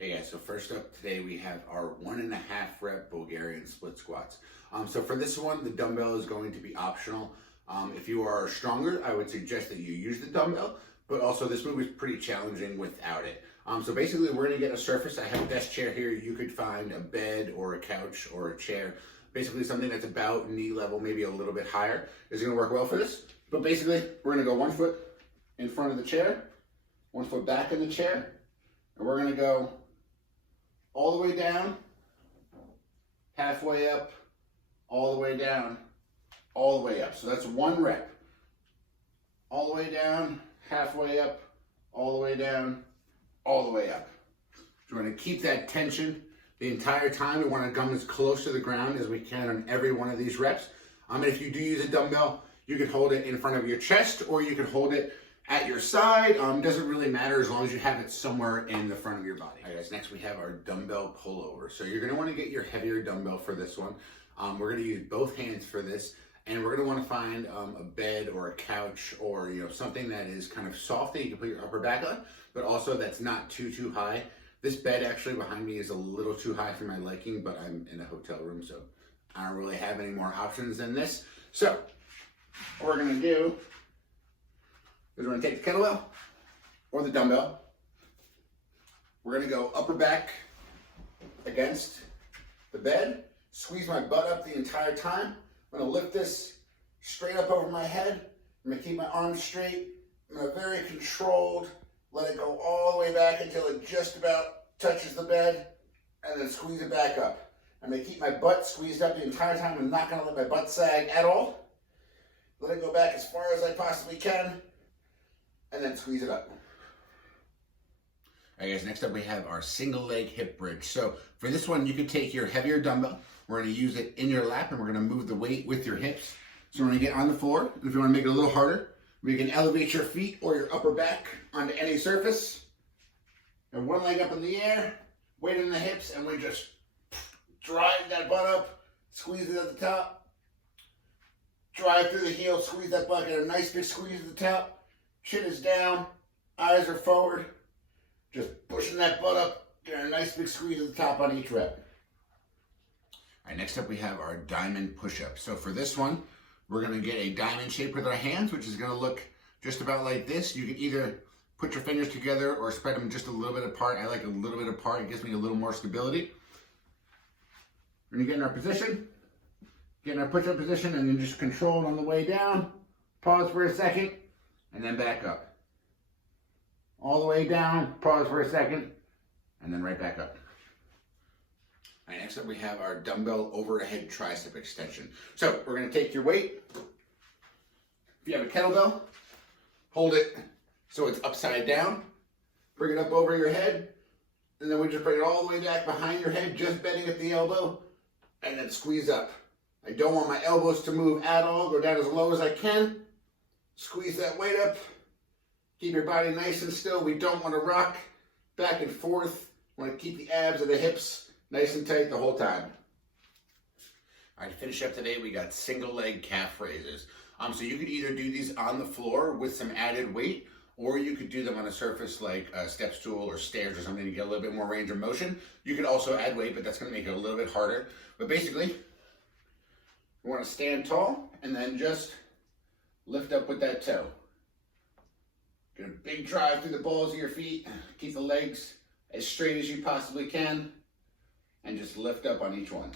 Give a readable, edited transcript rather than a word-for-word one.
Hey guys, so first up today we have our 1.5 rep Bulgarian split squats. So for this one, the dumbbell is going to be optional. If you are stronger, I would suggest that you use the dumbbell, but also this move is pretty challenging without it. So basically we're gonna get a surface. I have a desk chair here. You could find a bed or a couch or a chair. Basically something that's about knee level, maybe a little bit higher, is gonna work well for this. But basically, we're gonna go 1 foot in front of the chair, 1 foot back in the chair, and we're gonna go all the way down, halfway up, all the way down, all the way up. So that's 1 rep. All the way down, halfway up, all the way down, all the way up. So we're gonna keep that tension the entire time. We wanna come as close to the ground as we can on every one of these reps. And if you do use a dumbbell, you can hold it in front of your chest or you can hold it at your side. Doesn't really matter as long as you have it somewhere in the front of your body. All right guys, next we have our dumbbell pullover. So you're gonna wanna get your heavier dumbbell for this one. We're gonna use both hands for this, and we're gonna wanna find a bed or a couch or something that is kind of soft that you can put your upper back on, but also that's not too high. This bed actually behind me is a little too high for my liking, but I'm in a hotel room, so I don't really have any more options than this. So what we're gonna do is we're gonna take the kettlebell or the dumbbell. We're gonna go upper back against the bed, squeeze my butt up the entire time. I'm gonna lift this straight up over my head. I'm gonna keep my arms straight. I'm gonna very controlled, let it go all the way back until it just about touches the bed, and then squeeze it back up. I'm gonna keep my butt squeezed up the entire time. I'm not gonna let my butt sag at all. Let it go back as far as I possibly can, and then squeeze it up. All right guys, next up we have our single leg hip bridge. So for this one, you could take your heavier dumbbell. We're gonna use it in your lap and we're gonna move the weight with your hips. So we're gonna get on the floor. And if you wanna make it a little harder, we can elevate your feet or your upper back onto any surface. And 1 leg up in the air, weight in the hips, and we just drive that butt up, squeeze it at the top, drive through the heel, squeeze that butt, get a nice big squeeze at the top. Chin is down, eyes are forward. Just pushing that butt up, getting a nice big squeeze at the top on each rep. All right, next up we have our diamond push-up. So for this one, we're gonna get a diamond shape with our hands, which is gonna look just about like this. You can either put your fingers together or spread them just a little bit apart. I like a little bit apart, it gives me a little more stability. We're gonna get in our position, get in our push-up position, and then just control it on the way down. Pause for a second, and then back up. All the way down, pause for a second, and then right back up. All right, next up we have our dumbbell overhead tricep extension. So we're gonna take your weight. If you have a kettlebell, hold it so it's upside down. Bring it up over your head, and then we just bring it all the way back behind your head, just bending at the elbow, and then squeeze up. I don't want my elbows to move at all. Go down as low as I can. Squeeze that weight up. Keep your body nice and still. We don't want to rock back and forth. We want to keep the abs and the hips nice and tight the whole time. All right, to finish up today, we got single leg calf raises. So you could either do these on the floor with some added weight, or you could do them on a surface like a step stool or stairs or something to get a little bit more range of motion. You could also add weight, but that's going to make it a little bit harder. But basically, you want to stand tall and then just lift up with that toe. Get a big drive through the balls of your feet. Keep the legs as straight as you possibly can. And just lift up on each one.